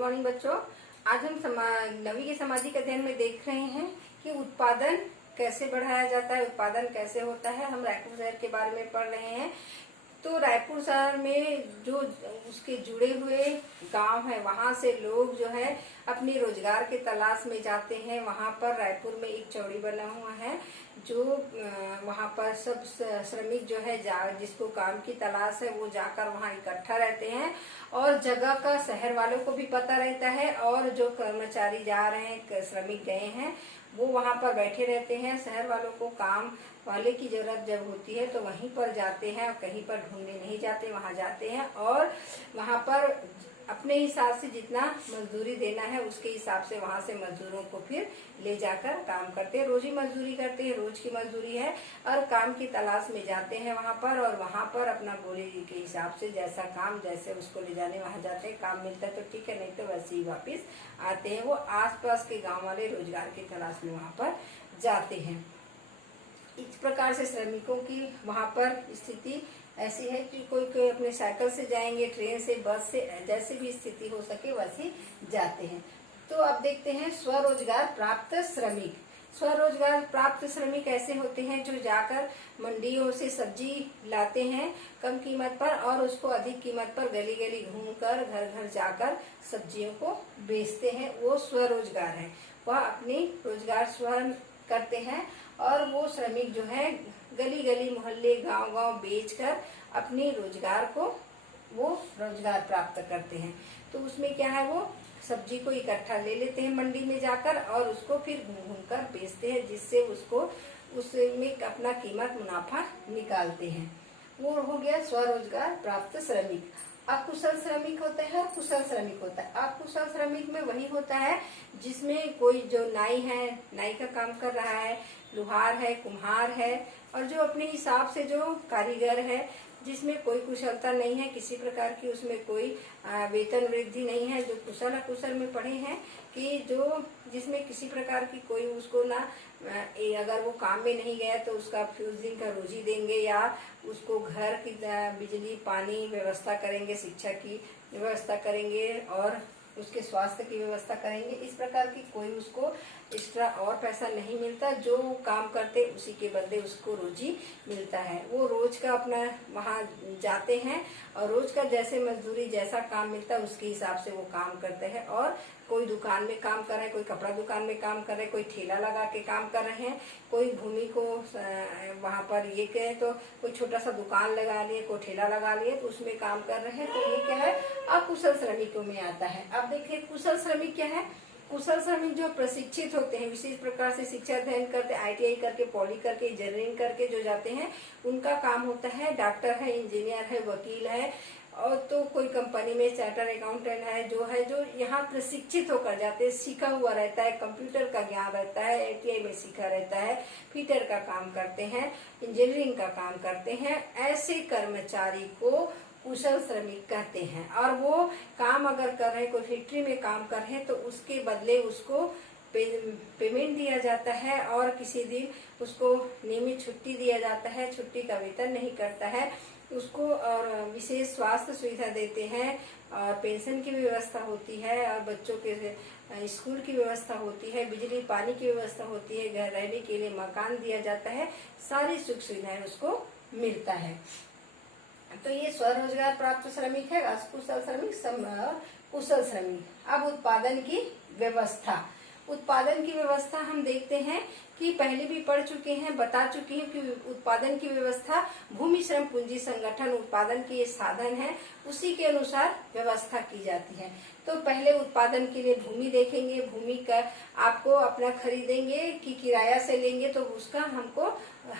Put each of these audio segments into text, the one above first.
Morning बच्चों। आज हम 9वीं के सामाजिक अध्ययन में देख रहे हैं कि उत्पादन कैसे बढ़ाया जाता है, उत्पादन कैसे होता है। हम रायपुर शहर के बारे में पढ़ रहे हैं। तो रायपुर शहर में जो उसके जुड़े हुए गांव है, वहां से लोग जो है अपने रोजगार के तलाश में जाते हैं। वहां पर रायपुर में एक चौड़ी बना हुआ है, जो वहां पर सब श्रमिक जो है जिसको काम की तलाश है वो जाकर वहां इकट्ठा रहते हैं और जगह का शहर वालों को भी पता रहता है और जो कर्मचारी जा रहे हैं, श्रमिक गए हैं, वो वहां पर बैठे रहते हैं। शहर वालों को काम वाले की जरूरत जब होती है तो वहीं पर जाते हैं और कहीं पर ढूंढने नहीं जाते, वहां जाते हैं और वहां पर अपने हिसाब से जितना मजदूरी देना है उसके हिसाब से वहां से मजदूरों को फिर ले जाकर काम करते हैं। रोजी मजदूरी करते हैं, रोज की मजदूरी है और काम की तलाश में जाते हैं वहां पर और वहां पर अपना बोली के हिसाब से जैसा काम जैसे उसको ले जाने वहां जाते हैं। काम मिलता है तो ठीक है, नहीं तो वैसे ही वापिस आते हैं। वो आसपास के गाँव वाले रोजगार की तलाश में वहां पर जाते हैं। इस प्रकार से श्रमिकों की वहां पर स्थिति ऐसी है कि कोई अपने साइकिल से जाएंगे, ट्रेन से, बस से, जैसे भी स्थिति हो सके वैसे जाते हैं। तो अब देखते हैं स्वरोजगार प्राप्त श्रमिक। स्वरोजगार प्राप्त श्रमिक ऐसे होते हैं जो जाकर मंडियों से सब्जी लाते हैं कम कीमत पर और उसको अधिक कीमत पर गली गली घूमकर घर घर जाकर सब्जियों को बेचते हैं। वो स्वरोजगार है, वह अपनी रोजगार स्वयं करते हैं और वो श्रमिक जो है गली गली मोहल्ले गांव गांव बेचकर अपने रोजगार को वो रोजगार प्राप्त करते हैं। तो उसमें क्या है, वो सब्जी को इकट्ठा ले लेते हैं मंडी में जाकर और उसको फिर घूम घूम कर बेचते हैं, जिससे उसको उसमें अपना कीमत मुनाफा निकालते हैं। वो हो गया स्वरोजगार प्राप्त श्रमिक। अकुशल श्रमिक होता है और कुशल श्रमिक होता है। अकुशल श्रमिक में वही होता है जिसमें कोई जो नाई है, नाई का काम कर रहा है, लुहार है, कुम्हार है और जो अपने हिसाब से जो कारीगर है, जिसमें कोई कुशलता नहीं है, किसी प्रकार की उसमें कोई वेतन वृद्धि नहीं है। जो कुशल अकुशल में पढ़े हैं कि जो जिसमें किसी प्रकार की कोई उसको ना अगर वो काम में नहीं गया तो उसका फ्यूज दिन का रोजी देंगे या उसको घर की बिजली पानी व्यवस्था करेंगे, शिक्षा की व्यवस्था करेंगे और उसके स्वास्थ्य की व्यवस्था करेंगे। इस प्रकार की कोई उसको एक्स्ट्रा और पैसा नहीं मिलता। जो काम करते उसी के बदले उसको रोजी मिलता है। वो रोज का अपना वहाँ जाते हैं और रोज का जैसे मजदूरी जैसा काम मिलता है उसके हिसाब से वो काम करते हैं। और कोई दुकान में काम कर रहे हैं, कोई कपड़ा दुकान में काम कर रहे हैं, कोई ठेला लगा के काम कर रहे हैं, कोई भूमि को वहाँ पर ये कहे तो कोई छोटा सा दुकान लगा लिए, कोई ठेला लगा लिए तो उसमें काम कर रहे हैं। तो ये क्या है, अकुशल श्रमिकों में आता है। अब देखिए कुशल श्रमिक क्या है। कुशल श्रमिक जो प्रशिक्षित होते हैं, विशेष प्रकार से शिक्षा अध्ययन करते, ITI करके, पॉली करके, इंजीनियरिंग करके जो जाते हैं, उनका काम होता है डॉक्टर है, इंजीनियर है, वकील है और तो कोई कंपनी में चार्टर अकाउंटेंट है, जो यहाँ प्रशिक्षित होकर जाते हैं, सीखा हुआ रहता है, कंप्यूटर का ज्ञान रहता है, ITI में सीखा रहता है, फिटर का काम करते हैं, इंजीनियरिंग का काम करते हैं। ऐसे कर्मचारी को कुशल श्रमिक कहते हैं। और वो काम अगर कर रहे हैं, कोई फैक्ट्री में काम कर रहे हैं तो उसके बदले उसको पेमेंट दिया जाता है और किसी दिन उसको नियमित छुट्टी दिया जाता है, छुट्टी का वेतन नहीं करता है उसको और विशेष स्वास्थ्य सुविधा देते हैं और पेंशन की व्यवस्था होती है और बच्चों के स्कूल की व्यवस्था होती है, बिजली पानी की व्यवस्था होती है, घर रहने के लिए मकान दिया जाता है, सारी सुख सुविधाएं उसको मिलता है। तो ये स्वरोजगार प्राप्त श्रमिक है, अकुशल श्रमिक, कुशल श्रमिक। अब उत्पादन की व्यवस्था। उत्पादन की व्यवस्था हम देखते हैं कि पहले भी पढ़ चुके हैं, बता चुके हैं कि उत्पादन की व्यवस्था भूमि श्रम पूंजी संगठन उत्पादन के साधन है, उसी के अनुसार व्यवस्था की जाती है। तो पहले उत्पादन के लिए भूमि देखेंगे, भूमि का आपको अपना खरीदेंगे कि किराया से लेंगे तो उसका हमको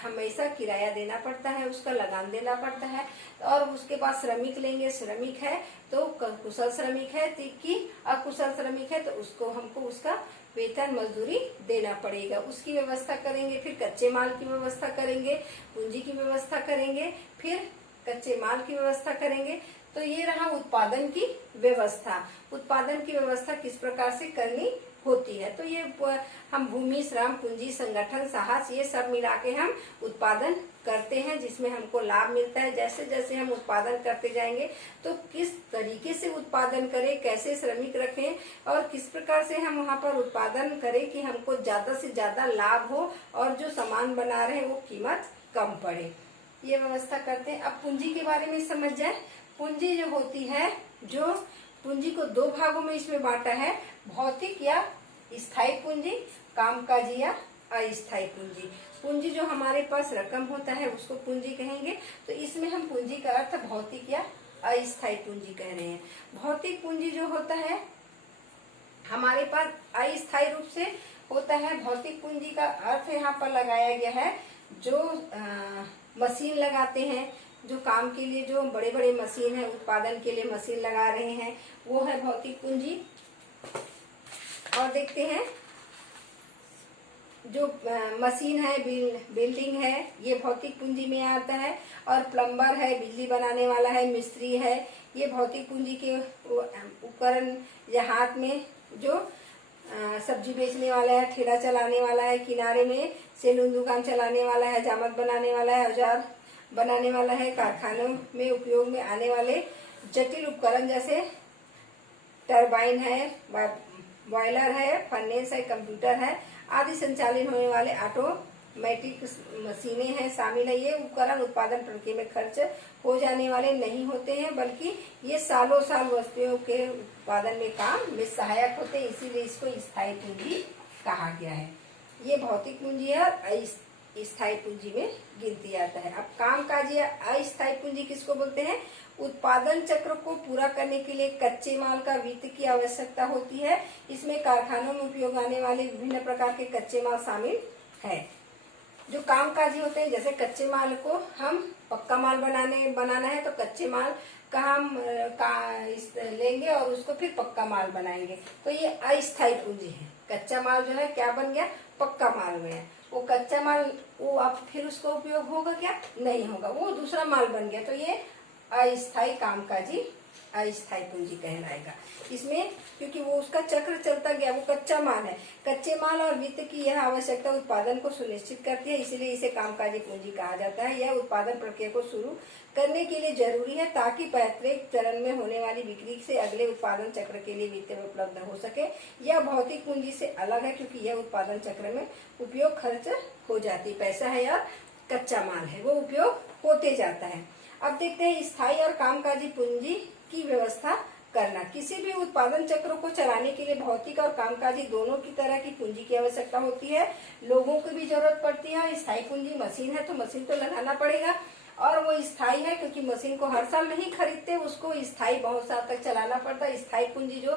हमेशा किराया देना पड़ता है, उसका लगान देना पड़ता है। और उसके बाद श्रमिक लेंगे, श्रमिक है तो कुशल श्रमिक है कि अकुशल श्रमिक है तो उसको हमको उसका वेतन मजदूरी देना पड़ेगा, उसकी व्यवस्था करेंगे। फिर कच्चे माल की व्यवस्था करेंगे, पूंजी की व्यवस्था करेंगे, फिर कच्चे माल की व्यवस्था करेंगे। तो ये रहा उत्पादन की व्यवस्था। उत्पादन की व्यवस्था किस प्रकार से करनी होती है, तो ये हम भूमि श्रम पूंजी संगठन साहस ये सब मिला के हम उत्पादन करते हैं जिसमें हमको लाभ मिलता है। जैसे जैसे हम उत्पादन करते जाएंगे तो किस तरीके से उत्पादन करें, कैसे श्रमिक रखें और किस प्रकार से हम वहाँ पर उत्पादन करें कि हमको ज्यादा से ज्यादा लाभ हो और जो सामान बना रहे हैं वो कीमत कम पड़े, ये व्यवस्था करते हैं। अब पूंजी के बारे में समझ जाए। पूंजी जो होती है, जो पूंजी को दो भागों में इसमें बांटा है, भौतिक या स्थायी पूंजी, कामकाजी या अस्थायी पूंजी। पूंजी जो हमारे पास रकम होता है उसको पूंजी कहेंगे। तो इसमें हम पूंजी का अर्थ भौतिक या अस्थायी पूंजी कह रहे हैं। भौतिक पूंजी जो होता है हमारे पास अस्थायी रूप से होता है। भौतिक पूंजी का अर्थ यहाँ पर लगाया गया है जो मशीन लगाते हैं, जो काम के लिए जो बड़े बड़े मशीन है, उत्पादन के लिए मशीन लगा रहे हैं, वो है भौतिक पूंजी। और देखते हैं जो मशीन है, बिल्डिंग है, ये भौतिक पूंजी में आता है। और प्लम्बर है, बिजली बनाने वाला है, मिस्त्री है, ये भौतिक पूंजी के उपकरण। या हाथ में जो सब्जी बेचने वाला है, ठेला चलाने वाला है, किनारे में सैलून दुकान चलाने वाला है, जामत बनाने वाला है, औजार बनाने वाला है, कारखानों में उपयोग में आने वाले जटिल उपकरण जैसे टरबाइन है, बॉयलर है, फर्नेस है, कंप्यूटर है आदि संचालित होने वाले ऑटोमेटिक मशीनें हैं शामिल है। ये उपकरण उत्पादन प्रक्रिया में खर्च हो जाने वाले नहीं होते हैं, बल्कि ये सालों साल वस्तुओं के उत्पादन में काम में सहायक होते हैं, इसीलिए इसको स्थायी पूंजी कहा गया है। ये भौतिक पूंजी है और स्थायी पूंजी में गिनती आता है। अब कामकाजी या अस्थायी पूंजी किसको बोलते हैं? उत्पादन चक्र को पूरा करने के लिए कच्चे माल का वित्त की आवश्यकता होती है। इसमें कारखानों में उपयोग आने वाले विभिन्न प्रकार के कच्चे माल शामिल है। जो कामकाजी होते हैं, जैसे कच्चे माल को हम पक्का माल बनाना है तो कच्चे माल का हम लेंगे और उसको फिर पक्का माल बनाएंगे, तो ये अस्थायी पूंजी है। कच्चा माल जो है क्या बन गया? पक्का माल में है। वो कच्चा माल वो आप फिर उसका उपयोग होगा क्या? नहीं होगा, वो दूसरा माल बन गया, तो ये अस्थायी कामकाजी अस्थायी पूंजी कहलाएगा। इसमें क्योंकि वो उसका चक्र चलता गया, वो कच्चा माल है। कच्चे माल और वित्त की यह आवश्यकता उत्पादन को सुनिश्चित करती है, इसलिए इसे कामकाजी पूंजी कहा जाता है। यह उत्पादन प्रक्रिया को शुरू करने के लिए जरूरी है ताकि प्रत्येक चरण में होने वाली बिक्री से अगले उत्पादन चक्र के लिए वित्त उपलब्ध हो सके। यह भौतिक पूंजी से अलग है क्योंकि यह उत्पादन चक्र में उपयोग खर्च हो जाती पैसा है या कच्चा माल है, वो उपयोग होते जाता है। अब देखते हैं स्थायी और कामकाजी पूंजी की व्यवस्था करना। किसी भी उत्पादन चक्र को चलाने के लिए भौतिक और कामकाजी दोनों की तरह की पूंजी की आवश्यकता होती है। लोगों की भी जरूरत पड़ती है। स्थायी पूंजी मशीन है तो मशीन तो लगाना पड़ेगा, और वो स्थायी है क्योंकि मशीन को हर साल नहीं खरीदते, उसको स्थायी बहुत साल तक चलाना पड़ता है। स्थायी पूंजी जो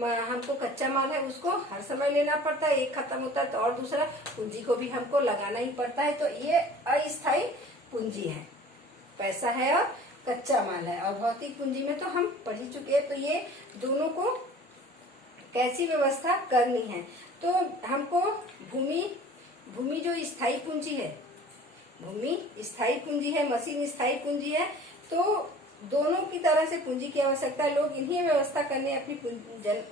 हमको कच्चा माल है उसको हर समय लेना पड़ता है, एक खत्म होता है तो और दूसरा पूंजी को भी हमको लगाना ही पड़ता है। तो ये अस्थायी पूंजी है, पैसा है और कच्चा माल है। और भौतिक पूंजी में तो हम पढ़ ही चुके हैं। तो ये दोनों को कैसी व्यवस्था करनी है? तो हमको भूमि जो स्थायी पूंजी है, भूमि स्थायी पूंजी है, मशीन स्थायी पूंजी है, तो दोनों की तरह से पूंजी की आवश्यकता है। लोग इन्हीं व्यवस्था करने अपनी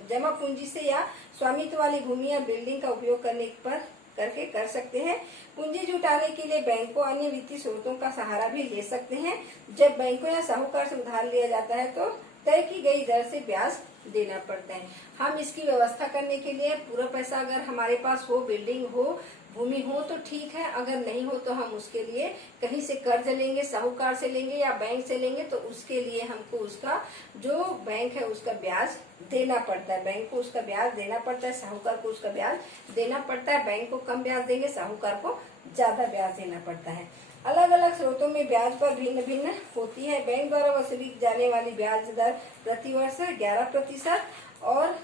जमा पूंजी से या स्वामित्व वाली भूमि या बिल्डिंग का उपयोग करके कर सकते हैं। पूंजी जुटाने के लिए बैंकों अन्य वित्तीय स्रोतों का सहारा भी ले सकते हैं। जब बैंकों या साहूकार से उधार लिया जाता है तो तय की गई दर से ब्याज देना पड़ता है। हम इसकी व्यवस्था करने के लिए पूरा पैसा अगर हमारे पास हो, बिल्डिंग हो, भूमि हो तो ठीक है, अगर नहीं हो तो हम उसके लिए कहीं से कर्ज लेंगे, साहूकार से लेंगे या बैंक से लेंगे, तो उसके लिए हमको उसका जो बैंक है उसका ब्याज देना पड़ता है। बैंक को उसका ब्याज देना पड़ता है, साहूकार को उसका ब्याज देना पड़ता है। बैंक को कम ब्याज देंगे, साहूकार को ज्यादा ब्याज देना पड़ता है। अलग अलग स्रोतों में ब्याज पर भिन्न भिन्न होती है। बैंक द्वारा वसूली जाने वाली ब्याज दर प्रति वर्ष 11% और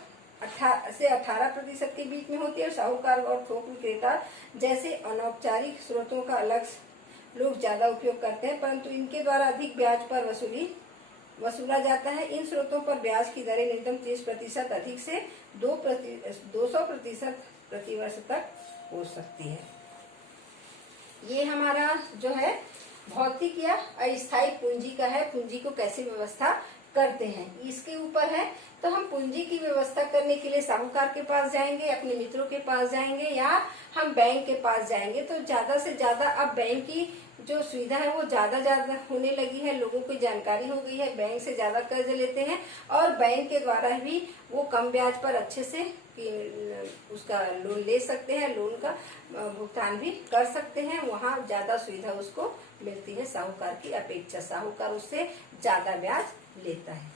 18% के बीच में होती है। साहूकार और थोक विक्रेता जैसे अनौपचारिक स्रोतों का अलग लोग ज्यादा उपयोग करते हैं, परंतु इनके द्वारा अधिक ब्याज पर वसूला जाता है। इन स्रोतों पर ब्याज की दरें न्यूनतम 30% अधिक से 200% प्रति वर्ष तक हो सकती है। ये हमारा जो है भौतिक या अस्थायी पूंजी का है। पूंजी को कैसे व्यवस्था करते हैं इसके ऊपर है। तो हम पूंजी की व्यवस्था करने के लिए साहूकार के पास जाएंगे, अपने मित्रों के पास जाएंगे या हम बैंक के पास जाएंगे। तो ज्यादा से ज्यादा अब बैंक की जो सुविधा है वो ज्यादा होने लगी है, लोगों को जानकारी हो गई है, बैंक से ज्यादा कर्ज लेते हैं और बैंक के द्वारा भी वो कम ब्याज पर अच्छे से उसका लोन ले सकते हैं, लोन का भुगतान भी कर सकते हैं। वहाँ ज्यादा सुविधा उसको मिलती है साहूकार की अपेक्षा, साहूकार उससे ज्यादा ब्याज लेता है।